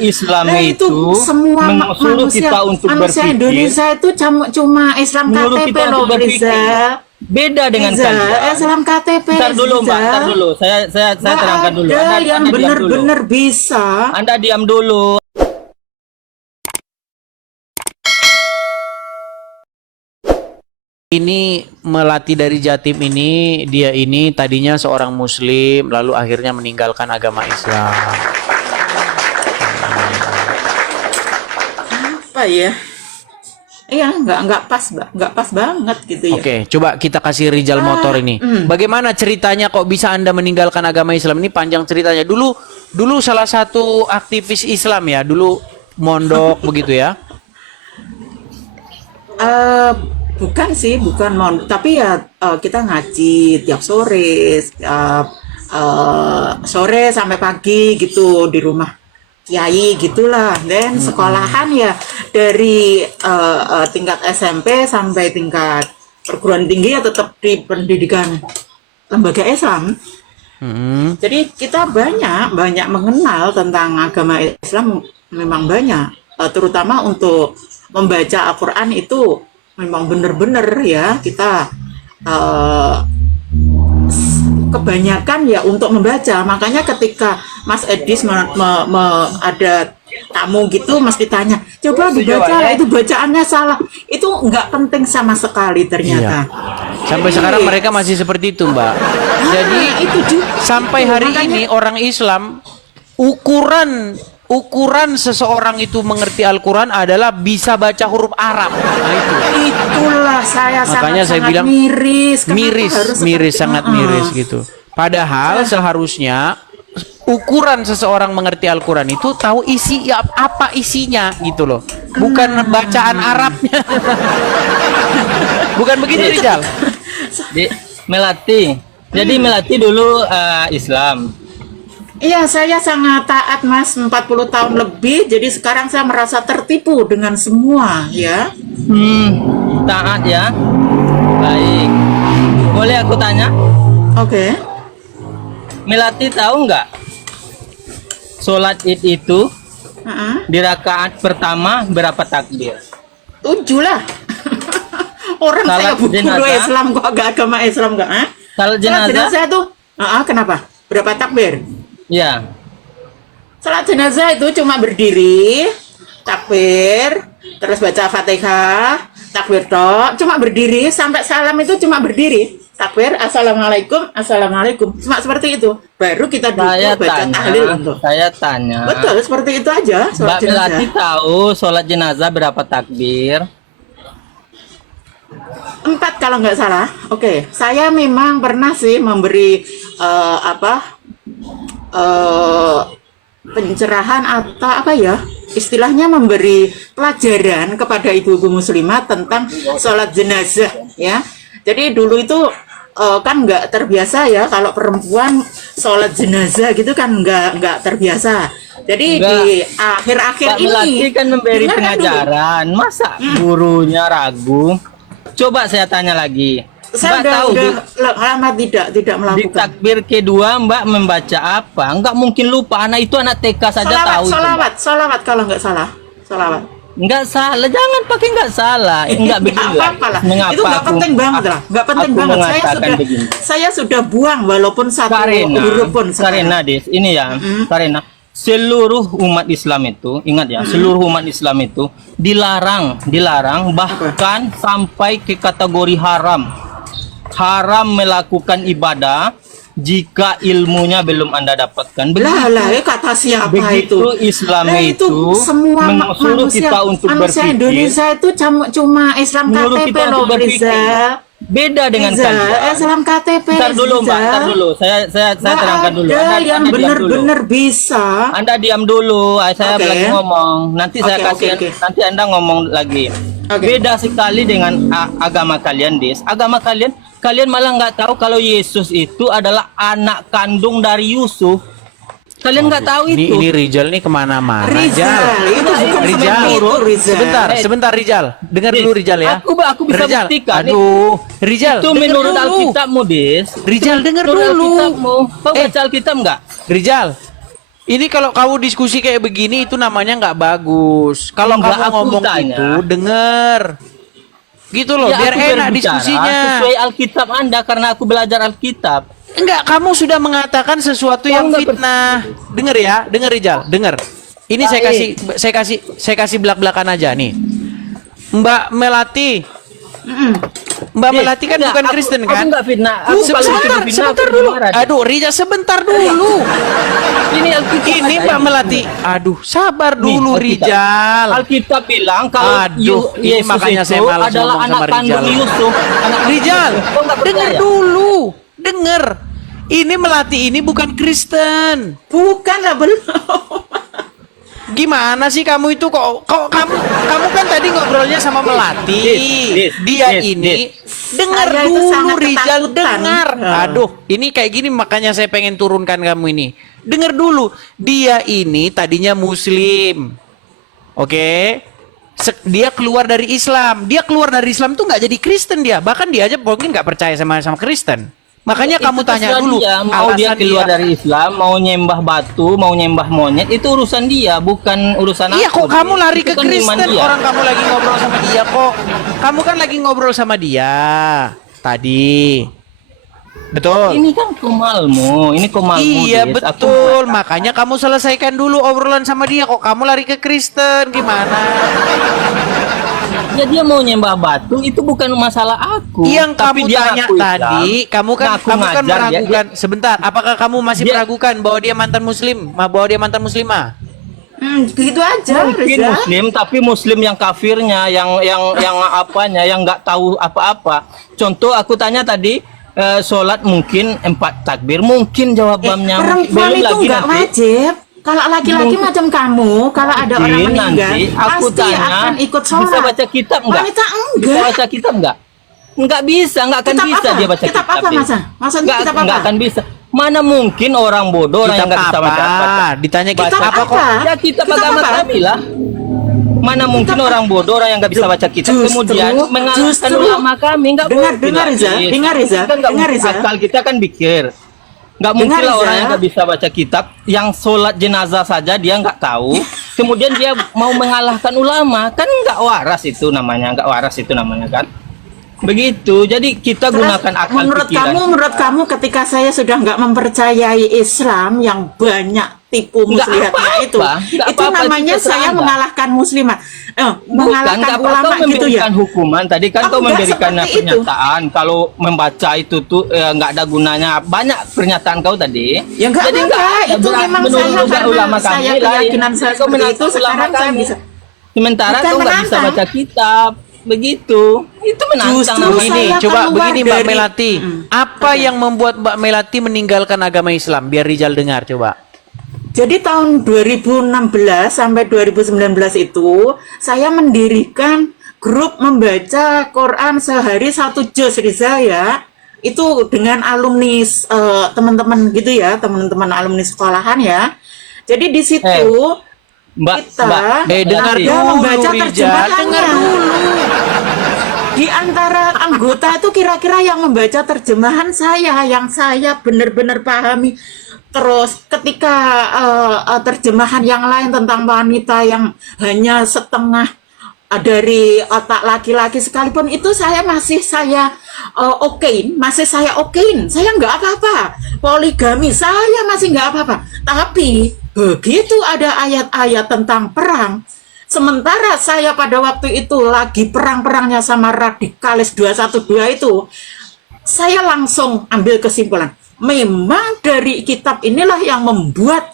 Islam Nah, itu semua suruh manusia, kita untuk manusia berpikir. Indonesia itu cuma Islam Menyuruh KTP kita loh, untuk berpikir. Rizal. Beda dengan Rizal, kalian. Islam KTP. Ntar dulu Mbak, Rizal. ntar dulu. Saya terangkan dulu. Ada yang diam dulu. benar-benar bisa. Anda diam dulu. Ini Melati dari Jatim ini, dia ini tadinya seorang muslim lalu akhirnya meninggalkan agama Islam. Apa ya? Iya, nggak pas, Mbak. Nggak pas banget gitu ya. Oke, coba kita kasih Rizal Motor ini. Bagaimana ceritanya kok bisa Anda meninggalkan agama Islam? Ini panjang ceritanya. Dulu salah satu aktivis Islam ya, dulu mondok begitu ya. Bukan sih, bukan tapi ya kita ngaji tiap sore, sore sampai pagi gitu di rumah kiai gitulah. Dan sekolahan ya dari tingkat SMP sampai tingkat perguruan tinggi ya tetap di pendidikan lembaga Islam. Jadi kita banyak mengenal tentang agama Islam, memang banyak, terutama untuk membaca Al-Quran itu memang benar-benar ya kita kebanyakan ya untuk membaca. Makanya ketika Mas Edis ada tamu gitu mesti tanya, coba dibaca itu bacaannya salah, itu nggak penting sama sekali ternyata. Iya. Sampai sekarang mereka masih seperti itu, Mbak. Jadi itu sampai hari ini orang Islam ukuran seseorang itu mengerti Al-Quran adalah bisa baca huruf Arab. Nah, itulah makanya saya bilang miris, sangat miris gitu. Padahal seharusnya ukuran seseorang mengerti Al-Quran itu tahu isi ya, apa isinya gitu loh, bukan bacaan Arabnya. Bukan begitu, Rizal? Melati. Jadi Melati dulu Islam. Iya, saya sangat taat, Mas, 40 tahun lebih. Jadi sekarang saya merasa tertipu dengan semua, ya. Taat ya. Baik. Boleh aku tanya? Oke. Melati tahu nggak? Sholat Id itu di rakaat pertama berapa takbir? 7 lah. Orang saya guru Islam kok agak agama Islam nggak? Salat jenazah itu? Kenapa? Berapa takbir? Ya. Salat jenazah itu cuma berdiri, takbir, terus baca Fatihah, takbir tok, cuma berdiri sampai salam itu cuma berdiri. Takbir, assalamualaikum, assalamualaikum, cuma seperti itu. Baru kita duduk baca tahlil untuk. Saya tanya. Betul, seperti itu aja. Mbak Melati tahu sholat jenazah berapa takbir? 4 kalau nggak salah. Oke, saya memang pernah sih memberi pencerahan atau apa ya, istilahnya memberi pelajaran kepada ibu-ibu muslimat tentang sholat jenazah ya. Jadi dulu itu kan nggak terbiasa ya kalau perempuan sholat jenazah gitu, kan nggak terbiasa. Jadi di akhir-akhir ini Melati kan memberi pengajaran, masa gurunya ragu? Coba saya tanya lagi. Saya udah lama tidak melakukan. Di takbir kedua Mbak membaca apa? Enggak mungkin lupa, anak itu anak TK saja tahu. Solawat kalau nggak salah. Solawat. Enggak salah, jangan pakai enggak salah. Enggak begini. Apa-apalah. Mengapa itu nggak penting banget lah. Nggak penting banget. Saya sudah buang walaupun satu huruf pun. Karena ini ya, karena seluruh umat Islam itu, ingat ya, seluruh umat Islam itu dilarang bahkan sampai ke kategori haram melakukan ibadah jika ilmunya belum Anda dapatkan. Kata siapa begitu itu? Islam itu semua suruh kita untuk manusia berpikir. Indonesia itu cuma Islam KTP loh, Rizal. Beda dengan kalian. Islam KTP. Ntar dulu Mbak, ntar dulu. Saya terangkan dulu. Ada yang benar-benar bisa. Anda diam dulu. Saya lagi ngomong. Nanti saya kasih. Nanti Anda ngomong lagi. Beda sekali dengan agama kalian, Des. Agama kalian malah nggak tahu kalau Yesus itu adalah anak kandung dari Yusuf. Kalian nggak tahu itu. Ini Rizal nih kemana-mana. Rizal. Sebentar Rizal. Dengar dulu Rizal ya. Aku bisa buktikan. Aduh, Rizal. Itu menurut Alkitabmu, Des. Rizal dengar dulu. Kau baca Alkitab nggak? Rizal. Ini kalau kamu diskusi kayak begini itu namanya nggak bagus. Kalau Enggak, kamu aku ngomong tanya. itu denger. Gitu loh, Ya, biar aku enak berbicara diskusinya. sesuai Alkitab Anda karena aku belajar Alkitab. Enggak, kamu sudah mengatakan sesuatu yang enggak fitnah. Dengar ya, dengar Rijal, dengar. Ini saya kasih belak-belakan aja nih. Mbak Melati. Mbak Melati kan Enggak, bukan aku- Kristen aku kan? enggak fitnah. Aku kalau Sebentar, dituduh fitnah, sebentar aku dulu. marah. Aduh, Rijal sebentar dulu. Ini Alkitab. Ini ada Mbak Melati. Aduh, sabar dulu Alkitab. Rijal. Alkitab bilang kalau Aduh, ini Yesus makanya itu saya malas adalah ngomong anak sama kandung Rijal. Yusuf. Anak Rijal, Kau nggak dengar percaya? dulu. Dengar. Ini Melati ini bukan Kristen. Bukan lah, belum. Gimana sih kamu itu kok kamu kan tadi ngobrolnya sama Melati. Dia ini dengar Saya itu dulu sangat Rijal, ketakutan. dengar. Aduh, ini kayak gini makanya saya pengen turunkan kamu ini. Dengar dulu. Dia ini tadinya muslim. Oke. Dia keluar dari Islam. Dia keluar dari Islam tuh nggak jadi Kristen dia. Bahkan dia aja mungkin nggak percaya sama Kristen. Makanya kamu Itu tanya terserah dulu dia, mau dia alasan keluar dia. dari Islam, mau nyembah batu, mau nyembah monyet, itu urusan dia, bukan urusan Iya aku. kok kamu lari Itu ke kan iman Kristen, dia. orang kamu lagi ngobrol sama dia kok. Kamu kan lagi ngobrol sama dia tadi. Betul. Ini kan komalmu, ini komalmu. Iya Des. Aku betul, makanya kamu selesaikan dulu obrolan sama dia. Kok kamu lari ke Kristen gimana? ya dia mau nyembah batu, itu bukan masalah aku. Yang Tapi kamu dia tanya ngaku Islam, tadi, kamu kan ngaku kamu kan ngajar, dia- meragukan. Sebentar, apakah kamu masih Dia- meragukan bahwa dia mantan muslim, bahwa dia mantan muslimah? Gitu aja, mungkin Reza. muslim tapi muslim yang kafirnya yang apanya yang nggak tahu apa-apa. Contoh aku tanya tadi sholat mungkin 4 takbir mungkin jawabannya Perempuan belum itu lagi nggak nanti wajib. Kalau laki-laki macam kamu, kalau ada orang Mungkin meninggal, nanti aku pasti tanya akan ikut sholat. bisa baca kitab nggak? Wanita Bisa enggak. baca kitab nggak? Nggak bisa, nggak akan Kitab bisa apa? dia baca Kitab kitab. apa, dia. Masa? Maksudnya Nggak, kitab apa? nggak akan bisa. Mana mungkin orang bodoh, orang yang nggak bisa baca. Ditanya Baca kitab apa kok? apa? Ya kitab Kitab agama apa? kami lah. Mana mungkin orang bodoh, orang yang nggak bisa baca kitab kemudian mengalahkan ulama kami, nggak Dengar, mungkin dengar, lah, Riza. Sis. Dengar, Riza. Kita nggak Dengar, mungkin, Riza. akal kita kan pikir. Nggak mungkin lah Riza. orang yang nggak bisa baca kitab, yang sholat jenazah saja dia nggak tahu, kemudian dia mau mengalahkan ulama, kan nggak waras itu namanya kan. Begitu, jadi kita Terus, gunakan akal pikiran. menurut kamu ketika saya sudah nggak mempercayai Islam yang banyak tipu Nggak muslihatnya apa-apa, itu nggak itu apa-apa, namanya itu terserah saya Anda. mengalahkan muslimat, Bukan, mengalahkan nggak apa-apa, ulama kau gitu ya. memberikan hukuman tadi kan Oh, kau nggak memberikan seperti itu. pernyataan kalau membaca itu tuh nggak ada gunanya, banyak pernyataan kau tadi. Ya nggak Jadi apa-apa, itu memang menurut saya juga karena ulama saya kami lah, keyakinan ya. saya Kau seperti menantang itu, ulama sekarang saya kami. bisa. Sementara Bukan kau nggak bisa menantang. baca kitab, begitu. Itu menantang Justru namanya. Begini, saya coba keluar begini Mbak dari- Melati. Apa yang membuat Mbak Melati meninggalkan agama Islam? Biar Rijal dengar coba. Jadi tahun 2016 sampai 2019 itu saya mendirikan grup membaca Quran sehari 1 juz, Riza ya. Itu dengan alumni teman-teman gitu ya, teman-teman alumni sekolahan ya. Jadi di situ Mbak, kita dengar Melati. ada dulu membaca Rijal, terjemahannya. dengar dulu. Di antara anggota itu kira-kira yang membaca terjemahan saya, yang saya benar-benar pahami. Terus ketika terjemahan yang lain tentang wanita yang hanya setengah dari otak laki-laki sekalipun itu masih saya okein, saya nggak apa-apa. Poligami saya masih nggak apa-apa. Tapi begitu ada ayat-ayat tentang perang, sementara saya pada waktu itu lagi perang-perangnya sama radikalis 212 itu, saya langsung ambil kesimpulan. Memang dari kitab inilah yang membuat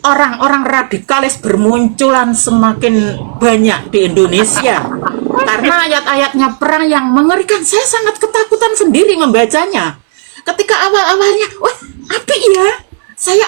orang-orang radikalis bermunculan semakin banyak di Indonesia. Karena ayat-ayatnya perang yang mengerikan, saya sangat ketakutan sendiri membacanya. Ketika awal-awalnya, wah, apik ya.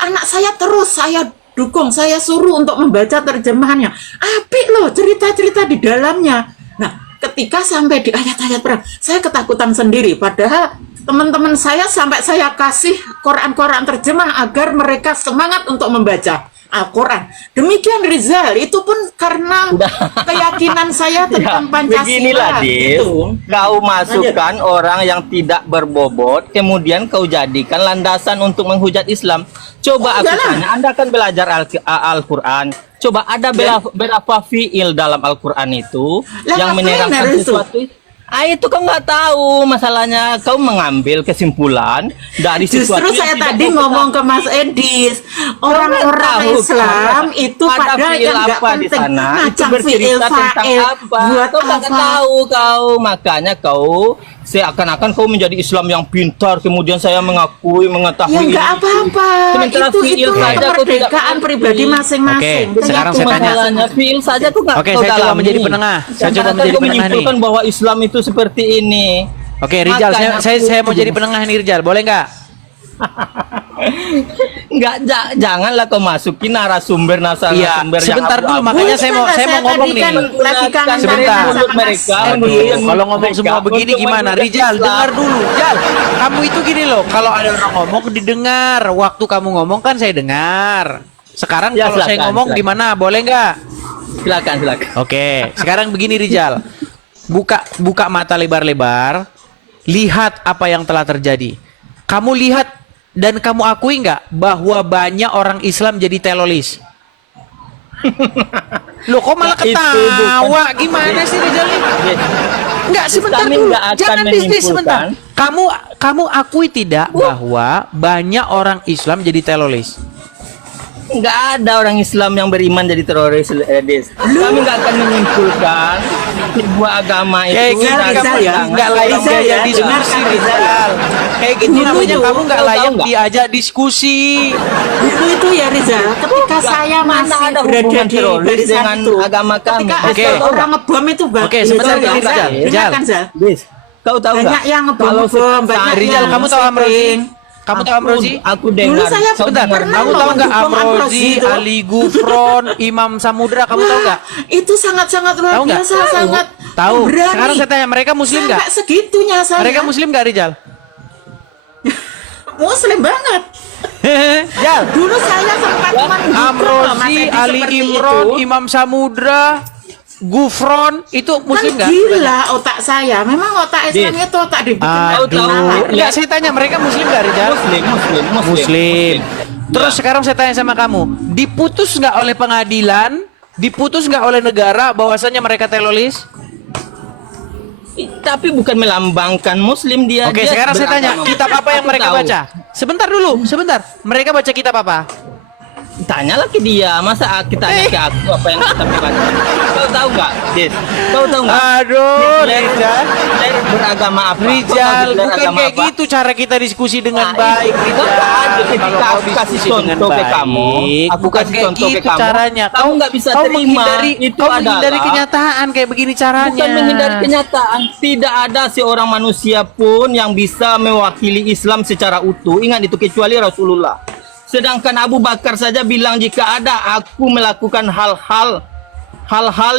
Anak saya terus saya dukung, saya suruh untuk membaca terjemahannya. Apik loh cerita-cerita di dalamnya. Nah, ketika sampai di ayat-ayat perang, saya ketakutan sendiri. Padahal teman-teman saya sampai saya kasih Quran-Quran terjemah agar mereka semangat untuk membaca. Al-Quran. Demikian Rizal, itu pun karena keyakinan saya tentang Pancasila. Beginilah, Dis. Gitu. Kau masukkan orang yang tidak berbobot, kemudian kau jadikan landasan untuk menghujat Islam. Coba aku Enggak lah. tanya, Anda kan belajar Al-Quran. Coba ada berapa fiil dalam Al-Quran itu Lah, yang ngapain menerangkan harus itu? sesuatu? Itu kau nggak tahu, masalahnya kau mengambil kesimpulan dari sesuatu Justru yang saya tidak tadi kau ngomong ke ketahui. Mas Edis, orang-orang tahu, Islam kan? itu Ada pada fiil yang nggak apa di penting sana, itu ngacang bercerita fiil tentang fa'il apa? buat Kau nggak apa? tahu kau, makanya kau seakan-akan kau menjadi Islam yang pintar, kemudian saya mengetahui Ya nggak ini. apa-apa, Sementara itu fiil saja kau tidak kemerdekaan mengerti. pribadi masing-masing. Oke, sekarang saya tanya. Masalahnya fiil saja kau nggak Oke, kau saya coba dalami. menjadi penengah. Saya coba Seakan-akan menjadi kau penengah nih. menyimpulkan bahwa Islam itu seperti ini. Oke, Rijal, Makanya saya aku- mau jadi penengah nih Rijal, boleh nggak? Janganlah kau masukin narasumber Iya, yang sebentar dulu, abu-abu. makanya saya mau ngomong tadi nih. kan lagi kangen Sebentar. sama Menurut Mas mereka, Edis. menurut Kalau ngomong mereka, semua begini untuk gimana? menghujat Rijal, Islam. dengar dulu. Jal, kamu itu gini loh, kalau ada orang ngomong didengar. Waktu kamu ngomong kan saya dengar. Sekarang Ya, kalau saya silakan, ngomong silakan. gimana? Boleh nggak? Silakan. Oke, sekarang begini Rijal. Buka mata lebar-lebar. Lihat apa yang telah terjadi. Kamu lihat dan kamu akui nggak bahwa banyak orang Islam jadi teroris? Loh, kok malah Itu ketawa? bukan- Gimana sih Rijal ini? Yes. Enggak, sebentar Kami dulu. nggak akan Jangan bisnis sebentar. menyimpulkan. Kamu akui tidak bahwa banyak orang Islam jadi teroris? Nggak ada orang Islam yang beriman jadi teroris, Des. Kami nggak akan menyimpulkan sebuah agama itu. Kayak gini Rizal, kamu Rizal ya. nggak layak Rizal diajak ya, diskusi, dengarkan, Rizal. Kayak gitu Dulu namanya tuh, kamu nggak tahu layak nggak? diajak diskusi. Dulu itu ya Rizal, ketika saya Mana masih ada berada hubungan di teroris barisan dengan itu, agama kami? ketika Oke. ada orang ngebom itu Oke, sebentar Rizal, gini, Rizal. dengarkan, Zal. Des, kau tahu nggak? Banyak yang Kalau ngebom-ngebom, banyak saya- Rizal, yang kamu tahu Amrozi? syuting. Kamu tahu Amrozi? Aku Dulu dengar. saya Sebentar, pernah kamu tahu nggak mendukung Amrozi, Amrozi itu. Ali Gufron, Imam Samudra, kamu tahu nggak? Itu sangat-sangat luar Tahu nggak? biasa, sangat Tahu. berani. Sekarang saya tanya, mereka Muslim nggak? Sampai segitunya saya. Mereka Muslim nggak, Rizal? Muslim banget. Jal. Dulu saya sempat mendukung Mas Amrozi, Edi Ali seperti Imron, itu. Imam Samudra, Gufron, itu Muslim Kan nggak? gila otak saya. Memang otak Islam itu otak dibikin Tahu, tahu. salah. Enggak, saya tanya mereka Muslim nggak, Rizal? Muslim. Terus Ya. sekarang saya tanya sama kamu, diputus nggak oleh pengadilan, diputus nggak oleh negara bahwasanya mereka teroris? Tapi bukan melambangkan Muslim dia. Oke, dia sekarang saya tanya, beragama. kitab apa yang Aku mereka tahu. baca? Sebentar dulu, sebentar. Mereka baca kitab apa? Tanyalah ke dia, masa kita tanya ke aku apa yang kita baca? Kau tahu nggak, Des? Kau tahu nggak? Aduh, Hitler- Rizal. Hitler beragama apa? Kau tahu Rizal, Hitler bukan agama kayak apa? gitu cara kita diskusi dengan Nah, baik, itu. Rizal. Kau aja ketika Kalau kau aku kasih diskusi dengan contoh ke kamu, baik, aku bukan kasih kayak contoh ke gitu kamu, caranya. kamu nggak bisa kau terima. menghindari, Itu kau menghindari adalah- kenyataan kayak begini caranya. Bukan menghindari kenyataan. Tidak ada seorang manusia pun yang bisa mewakili Islam secara utuh. Ingat itu, kecuali Rasulullah. Sedangkan Abu Bakar saja bilang, jika ada aku melakukan hal-hal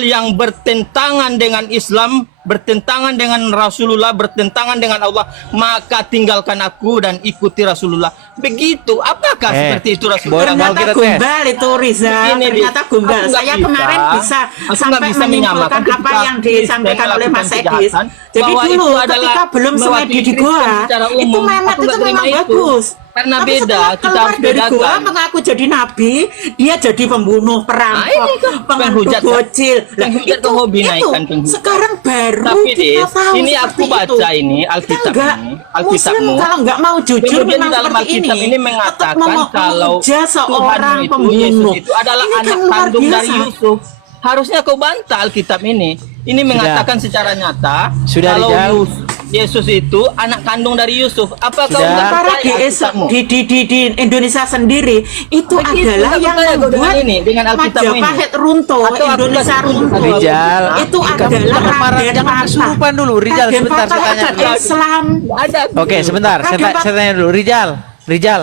yang bertentangan dengan Islam, bertentangan dengan Rasulullah, bertentangan dengan Allah, maka tinggalkan aku dan ikuti Rasulullah. Begitu. Apakah seperti itu Rasulullah? Boleh, mau Ternyata kita tes. gombal itu Rizal. Begini, Ternyata Dis. gombal. Aku nggak Saya bisa. kemarin bisa Aku nggak sampai bisa menyimpulkan menyamakan apa ketika yang disampaikan oleh Mas Kristen Edis. melakukan Jadi bahwa dulu itu adalah ketika belum semedi mewakili di goa, Kristen secara umum. itu Mehmet Aku itu nggak terima memang itu. bagus. Karena Tapi beda, setelah kita keluar harus dari goa bedakan. mengaku jadi nabi, dia jadi pembunuh, Nah, perampok, ini kan penghujat penghujat, kan? bocil. Lah, Penghujat ke hobi naikkan penghujat. sekarang baru Tapi kita Dis, tahu ini seperti aku baca itu. ini Kita Alkitab nggak- ini, Muslim Alkitabmu. kalau nggak mau jujur Kemudian memang di dalam seperti Alkitab ini tetap mengatakan memuja kalau seorang Tuhan itu, pembunuh. Yesus itu adalah Ini kan anak luar kandung dari biasa. Yusuf. Harusnya kau bantah Alkitab ini. Ini mengatakan secara nyata Sudah, kalau Rizal. Yesus itu anak kandung dari Yusuf. Apa kau Sudah. nggak Sementara percaya Alkitabmu? di Indonesia sendiri itu Begitu, adalah nggak yang percaya kau dengan membuat ini, dengan Alkitabmu ini? Majapahit runtuh, Atau aku Indonesia kasih tunjuk runtuh. kau. Rizal, Itu kamu adalah jangan marah, Raden jangan Fatah. kesurupan dulu. Rizal, Raden sebentar, Fatah saya tanya adalah dulu. Islam. Ada. Oke, sebentar. Raden Saya tanya dulu, Rizal.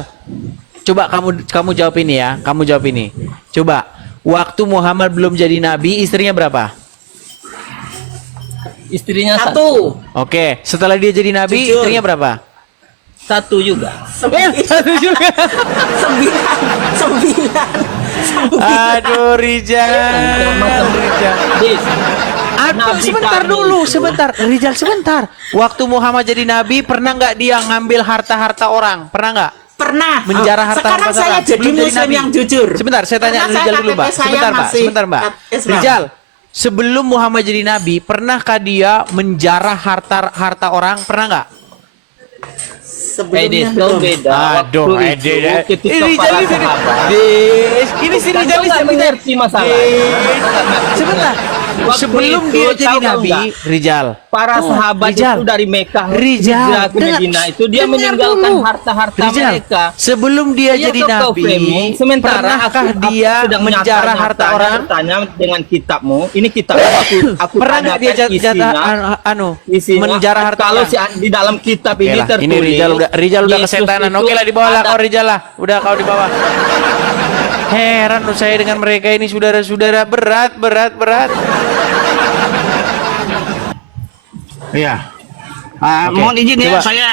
Coba kamu jawab ini ya. Kamu jawab ini. Coba. Waktu Muhammad belum jadi nabi, istrinya berapa? Istrinya Satu. Oke, setelah dia jadi nabi, Jujur. istrinya berapa? Satu juga. Satu juga. Sembilan. Aduh, Rijal. Dis, Nabi Sebentar kami dulu, itu- sebentar. Rijal, sebentar. Waktu Muhammad jadi nabi, pernah nggak dia ngambil harta-harta orang? Pernah nggak? Pernah. Menjarah harta Sekarang orang? saya jadi Belum muslim nabi. yang jujur. Sebentar, saya tanya Karena Rijal dulu, KTP Mbak. saya Sebentar, Mbak. masih Sebentar, Mbak. Islam. Rijal, sebelum Muhammad jadi nabi, pernahkah dia menjarah harta orang? Pernah nggak? Sebelumnya Dis, kau belum. beda. Aduh, Waktu itu, ketika ini para jadi sahabat. ini si Kan Rijal kau nggak mengerti masalah. Sebentar. Waktu Sebelum itu, dia jadi tahu nggak? nabi, Rijal. Para sahabat Rijal. itu dari Mekah Rijal, hijrah ke dengar- Medina itu dia dengar meninggalkan dulu. harta-harta Rijal, mereka. sebelum dia Iya, jadi kau nabi, framing. Sementara pernahkah aku dia sedang menjarah harta nyata-nyatanya orang? bertanya dengan kitabmu. Ini kitab aku Pernah nggak dia tanyakan isinya. menjarah harta Kalau orang? di dalam kitab Oke ini lah, tertulis. ini Rijal udah Yesus kesetanan. itu Oke lah, di bawah lah ada- kau Rijal lah. Udah kau di bawah. Heran loh saya dengan mereka ini, saudara-saudara, berat. Iya. Oke, Mohon izin ya, coba. saya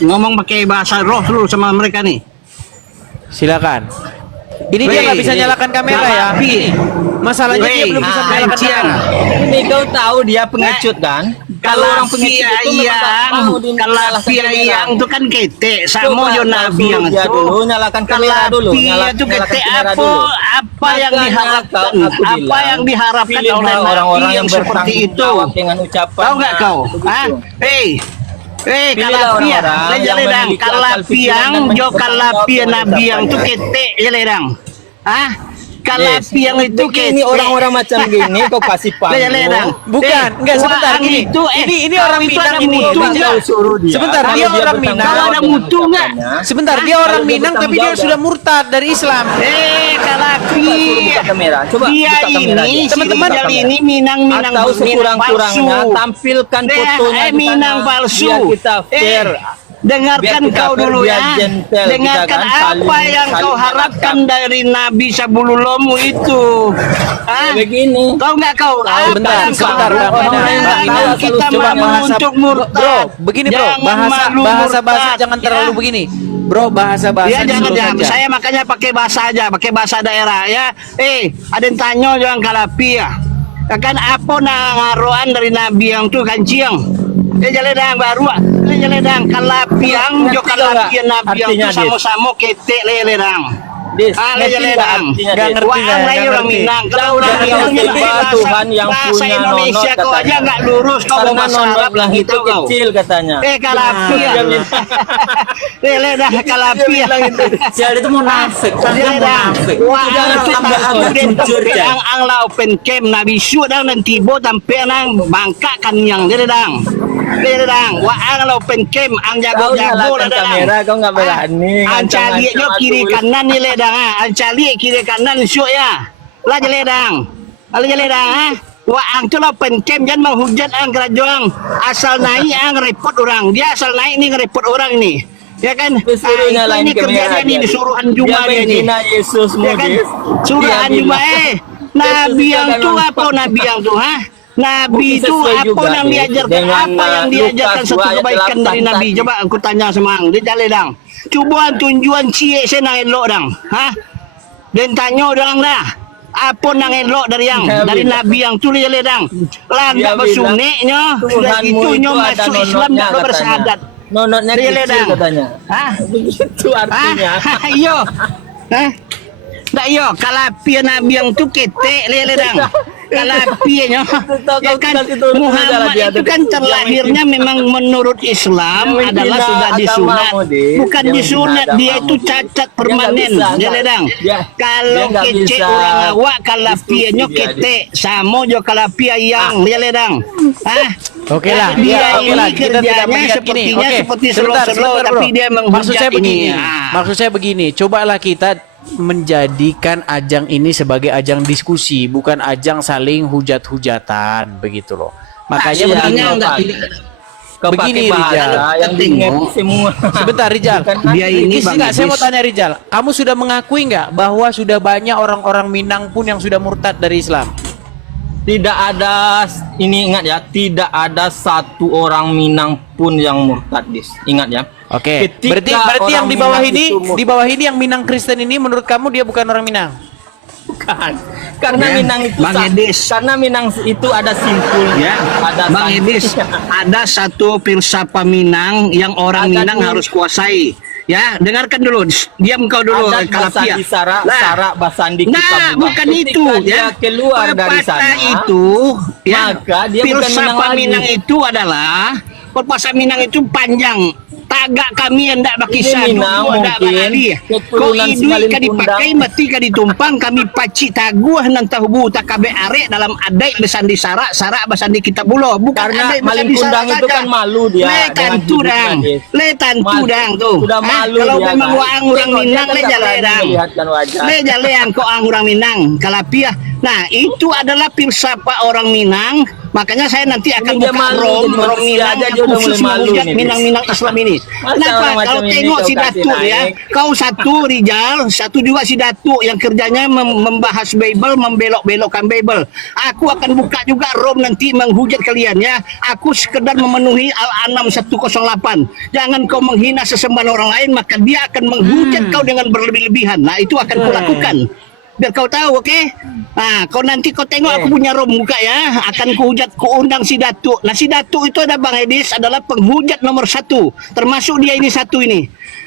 ngomong pakai bahasa roh dulu sama mereka nih. Silakan. Ini dia nggak bisa nyalakan kamera ya. Masalahnya dia belum bisa menyalakan kamera. Ini kau tahu dia pengecut kan? Kalau orang pengecut itu memang mau dinyalakan kamera. yang itu kan kete, Coba sama yo kau nabi suruh yang dia itu. dulu nyalakan kamera dulu. Kalapia itu Nyalakan kete kamera apa? dulu. Apa yang Makanya diharapkan? aku Apa bilang, yang diharapkan pilihlah oleh orang-orang nabi yang yang seperti bertanggung itu? jawab dengan ucapan. Tahu nggak kau? Hah? Pilihlah Kalapia, orang-orang yang ledang, memiliki akal pikiran kalapiang, dan jo kalapia bertanggung nabi yang jawab itu dengan kete, ya ledang. Hah? Kalapiang itu kete. Ini orang-orang macam gini kau kasih Ya ledang. panggung. Bukan, enggak sebentar Wah, gini. itu, Ini kau orang itu Minang ada ini. mutu Rijal. nggak? Suruh dia. Sebentar, Kalau dia orang bertanggung Minang. jawab Ada dengan mutu nggak? ucapannya, Sebentar, dia Kalau orang dia Minang tapi bertanggung dia jawab sudah murtad dari Islam. Kalapi. Coba buka kamera. Coba Dia buka kamera ini, dia. si Teman-teman, Rijal Buka ini kamera. Minang Atau palsu. sekurang-kurangnya tampilkan Deh, fotonya di Minang sana. palsu. Biar kita fair. Dengarkan Biar kita kau fair, dulu biar ya. gentle, Dengarkan kita kan apa saling- yang kau saling harapkan menangkap. dari Nabi Sabululomu itu. Hah? Begini. Tahu nggak kau? Sebentar, Apa sebentar, yang Bang kau Minang, harapkan? Bang Minang. Kita Coba malu bahasa untuk murtad. Bro, begini bro, Jangan malu bahasa murtad, jangan terlalu ya. begini. Bro, bahasa Ya jangan slow jangan. saja. Saya makanya pakai bahasa aja, pakai bahasa daerah ya. Ada yang tanya jangan kalapi ya. Kan apa ngaroan dari Nabi yang tuh kanciang. Jaledang baru. Jaledang kalapiang jo kalapian Nabi yang Artinya, tuh sama-sama ketek leledang. Dis, ngerti nggak Jaledang. artinya, Nggak Dis? ngerti. Wah, Nggak orang ngerti. Minang. Kalau orang Jangan Minang nyebut jadi bahasa, Tuhan yang bahasa punya Indonesia nonot kau aja katanya. nggak lurus kau Karena bahasa nonot Arab belah itu gitu kau. kecil katanya. Kalapia. Leledang kalapia. Jadi itu munafik, saya munafik. Wah, Jangan tambah aku jujur ya. Ang ang la open cam na bisu dang nan tibo tampe nang bangka kan yang dia dang. Dia dang. Wah, ang la open cam ang Kau jago-jago nyalakan dang. kamera, kau nggak berani. Ang cali Ngancam-ngancam nyo kiri aku. kanan ni le dang. Ang cali kiri kanan syuk ya. Lah jale dang. Ala jale dang ha. Wah, ang tu la open cam jangan menghujat ang kerajaan. Asal naik ang repot orang. Dia asal naik ni repot orang ni. Ya kan? Disuruh Itu nyalain ini kerjanya kamera ni dia. disuruhan Dia Juma dia ni. menghina Yesus Ya kan? Mudis. Suruhan Dia Juma bilang, Nabi Yesus yang itu tu dalam apa Nabi yang tu ha? Nabi Bukti itu sesuai apa juga, yang Dis. diajarkan? Dengan, Apa yang Lukas diajarkan satu 2 ayat kebaikan 8 dari Nabi? tadi. Coba aku tanya semang. Dia jale dang. Cubaan tunjuan cie saya nang elok dang. Ha? Dan tanya orang dah. Apa nang elok dari yang Dia dari bilang. Nabi yang tu dia dang. Lah Dia enggak bersuneknya sudah Tuhanmu gitu itu nyo ada masuk Islam nonotnya enggak katanya. bersahadat. Nonotnya Dia kecil ledang. katanya. Hah? Begitu artinya. Iyo. Hah? Tak iyo, kalapia Nabi yang tu ketek lele dang. Kalapianya. Ya kan Muhammad itu kan terlahirnya memang menurut Islam Dia adalah menghina sudah disunat. agamamu, Dis. Bukan Dia disunat, menghina dia itu agamamu. cacat Dia permanen. nggak bisa, Dia nggak. ledang. Dia Kalau nggak kecek bisa orang awak kalapianya diskusi dia, ketek sama jo kalapia yang dia ledang. Hah? Oke lah, Dia ya, oke lah. ini Kita tidak kerjanya melihat gini. sepertinya Oke, seperti sebentar, slow-slow, sebentar, tapi bro. dia menghujat Maksud saya ini. begini. Ah. Maksud saya begini. Cobalah kita menjadikan ajang ini sebagai ajang diskusi, bukan ajang saling hujat-hujatan, begitu loh. Makanya Iya, begini. kau pakai- kau Begini, pakai bahasa Rijal. yang diingat semua. Sebentar Rijal. Dia ini Bang Enggak, saya Idris. mau tanya Rijal. Kamu sudah mengakui nggak bahwa sudah banyak orang-orang Minang pun yang sudah murtad dari Islam? Tidak ada, ini ingat ya, tidak ada satu orang Minang pun yang murtad, Dis. Ingat ya. Oke. Ketika Berarti yang orang di bawah Minang ini, itu di bawah ini yang Minang Kristen ini menurut kamu dia bukan orang Minang? bukan. Karena Ya, Minang itu Bang Edis. karena Minang itu ada simpulnya, ada Bang Edis, ada satu filsafat Minang yang orang Ada Minang dulu. harus kuasai. Ya, dengarkan dulu. Diam kau dulu, Adat Kalapia. Basandi Sara, Lah, Sara Basandi Nah, Kitabullah. bukan Ketika itu dia ya. keluar dari Pepatah sana, itu ya. maka dia bukan Minang filsafat lagi. Minang itu adalah pepatah Minang itu panjang. Tagak kami hendak berkisah Ini Minang dua hendak mungkin berlari. Kau keturunan idui Simalin ka dipakai Kundang. mati ka ditumpang kami pacik taguh nan tahubu takabe arek dalam adai besandi sarak sarak besandi kitabullah bukan Karena adai Malin besandi Kundang sarak itu saja. kan malu dia Le dengan tantu hidupnya, dang. Des. Le tantu Malu. dang tuh. Sudah Hah? malu Kalau dia, memang kan? waang orang Tengok, dia Minang kan le tak jale berani dang. melihatkan wajah. Le jale ang ko ang orang Minang kalapiah. Nah, itu adalah filsafat orang Minang. Makanya saya nanti akan dia buka malu, Rom jadi manusia Minang aja yang dia udah khusus mulai malu menghujat nih, Des. Minang-Minang Islam ini. Masa Kenapa? orang macam Kalau ini tengok kau si kasih Datuk ya, naik? kau satu Rijal, satu juga si Datuk yang kerjanya membahas Bible, membelok-belokkan Bible. Aku akan buka juga Rom nanti menghujat kalian ya. Aku sekedar memenuhi Al-An'am 108. Jangan kau menghina sesembahan orang lain, maka dia akan menghujat kau dengan berlebih-lebihan. Nah, itu akan kau lakukan. Biar kau tahu, oke? Nah, kau nanti kau tengok aku punya Rom buka ya. Akan kuhujat, kuundang si Datuk. Nah, si Datuk itu ada Bang Edis adalah penghujat nomor 1. Termasuk dia ini satu ini.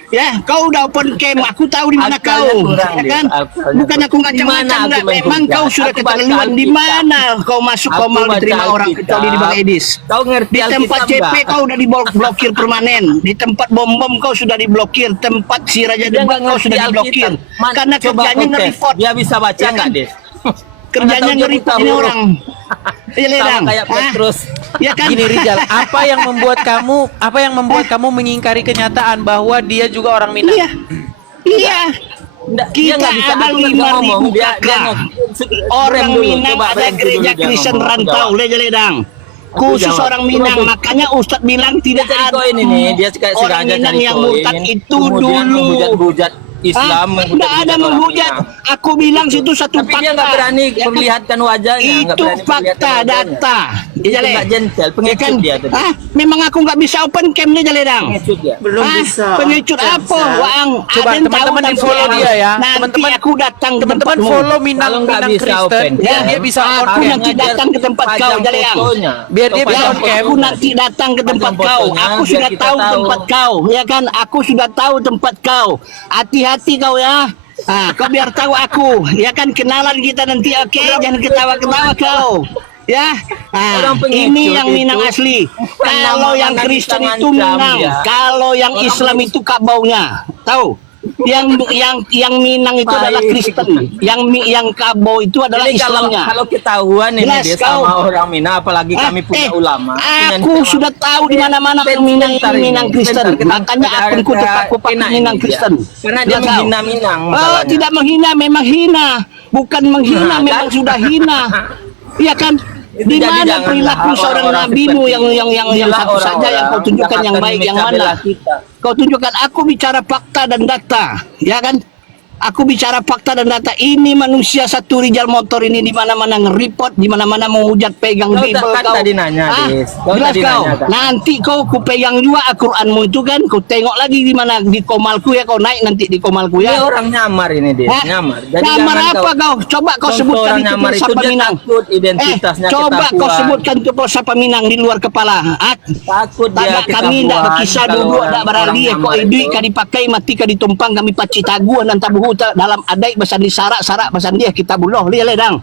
Ya, kau udah open cam, aku tahu di mana Akalnya kau, kurang, ya Des. kan? Akalnya Bukan aku kurang. Di mana ngacang-ngacang, aku enggak. main Memang hujat? kau sudah Aku baca keterlaluan. Di Alkitab. mana kau masuk, kau Aku mau baca diterima orang Alkitab. kecuali di Bang Edis? Kau ngerti Di tempat Alkitab CP enggak? kau udah diblokir permanen. Di tempat bom-bom kau sudah diblokir. Tempat si Raja Dia Debat nggak kau ngerti sudah Alkitab. diblokir. Karena Coba kerjanya kau tes. nge-report. Dia bisa baca Ya enggak, kan? Des? Kerjanya Mana tahu dia nge-report buta ini huruf. orang. Iya, Sama Ledang. kayak Hah? Petrus. Ya kan? Gini Rijal, apa yang membuat kamu mengingkari kenyataan bahwa dia juga orang Minang? Iya. Iya. Nggak, Kita nggak bisa. ada Aku nggak 5.000 ngomong. Dia kakak. brand Orang dulu. Minang Coba ada brand dulu gereja dia Kristen ngomong. Aku rantau, jawab. Ledang. Khusus jawab. orang Minang, Terus. makanya Ustadz bilang tidak Dia cari ada koin ini, dia kayak orang sengaja Minang cari yang koin, murtad itu kemudian dulu. menghujat Islam, Tidak ada orang menghujat. Minang. Aku bilang situ satu Tapi fakta. dia nggak berani Ya kan? memperlihatkan wajahnya, nggak Itu berani memperlihatkan fakta, wajahnya. data. Itu Jale. nggak gentle, pengecut dia tadi. Hah? Memang aku nggak bisa open cam nih Jaledang. Pengecut dia. Belum bisa. Pengecut Bisa. apa, Wang? Coba Ada yang teman-teman tahu di nanti follow aku. dia ya. Nanti Teman-teman aku datang ke Teman-teman tempatmu. follow Kalau Minang nggak Minang bisa Kristen, open biar cam, dia bisa on aku cam. nanti datang ke tempat kau, Pajang Jalayang. fotonya. Biar dia Atau bisa pajang on cam. Aku nanti datang ke tempat Pajang kau. fotonya, Aku biar sudah kita tahu tahu. tempat kau, ya kan? Aku sudah tahu tempat kau. Hati-hati kau ya. Kau biar tahu aku, ya kan? Kenalan kita nanti, oke? Jangan ketawa-ketawa kau. Ya, Orang pengecut ini yang itu Minang asli. bukan Kalau nama yang mana Kristen kita itu ngancam Minang, dia. kalau yang Orang Islam itu kabaunya, tahu? Yang Minang itu Baik. adalah Kristen, yang kabau itu adalah Jadi kalau Islamnya. kalau ketahuan ini Jelas dia kau. sama orang Minang, apalagi kami punya ulama. Aku sudah tahu di mana-mana orang Minang ini Minang Kristen. Makanya akunku tetap aku pakai Minang Kristen. Karena dia Jelas kau. menghina Minang. Oh, masalahnya. tidak menghina, memang hina. Bukan menghina, Nah, memang kan? sudah hina. Iya kan? Itu Di jadi mana janganlah perilaku seorang orang-orang nabimu seperti yang inilah satu saja yang kau orang-orang tunjukkan yang akan baik yang memecah mana? belah kita. Kau tunjukkan aku bicara fakta dan data, ya kan? Aku bicara fakta dan data. Ini manusia satu Rijal motor ini di mana-mana nge-report, di mana-mana menghujat pegang Kau Bible tak- kan kau. tadi nanya, Hah? Des. Kau Jelas tadi kau. nanya, kan? Nanti kau ku pegang juga Al-Qur'anmu itu kan. Kau tengok lagi di mana di komalku ya, kau naik nanti di komalku Dia ya. orang nyamar ini dia, Hah? nyamar. Nyamar jangan apa kau? Coba kau Contoh sebutkan orang itu nyamar itu filsafat dia Minang. takut identitasnya Coba kau ketahuan. sebutkan itu filsafat Minang di luar kepala. Takut dia Tak kami tidak ketahuan berkisah kalau dulu orang- tak berali orang kau nyamar idui itu. kau dipakai mati kau ditumpang kami paci taguan dan tabuhu dalam adai besar di sarak bahasa dia kita buloh lihat ledang.